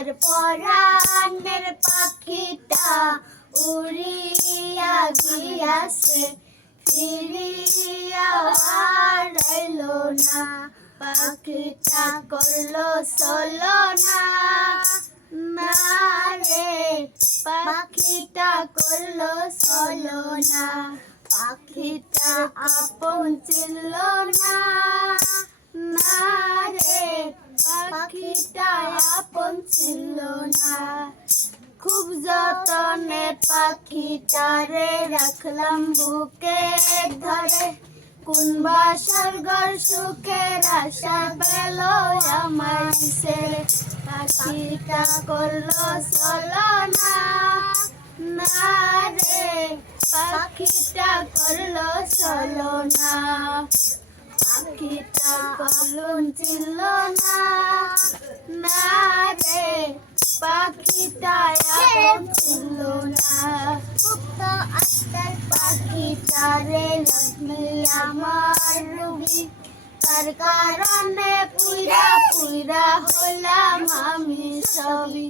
আমার পরাণের পাখিটা উড়িয়া গিয়াছে, ফিরিয়া আর এলো না। পাখিটা করলো ছলনা, না রে পাখিটা করলো ছলনা। পাখিটা আপন ছিল না, না রে পাখিটা আপন ছিল না। খুব যতনে পাখিটারে রাখলাম বুকে ধরে, কোন বাসার ঘর সুখের আশা পেল আমার ছেড়ে। পাখিটা করলো ছলনা, না রে পাখিটা করলো ছলনা। পাখিটা আপন ছিল না, না রে পাখিটা আপন ছিল না। মুক্ত আত্মার পাখিটা রে লক্ষ্মী আমার রুবি, তার কারণে পুইরা পুইরা হলাম আমি সবই।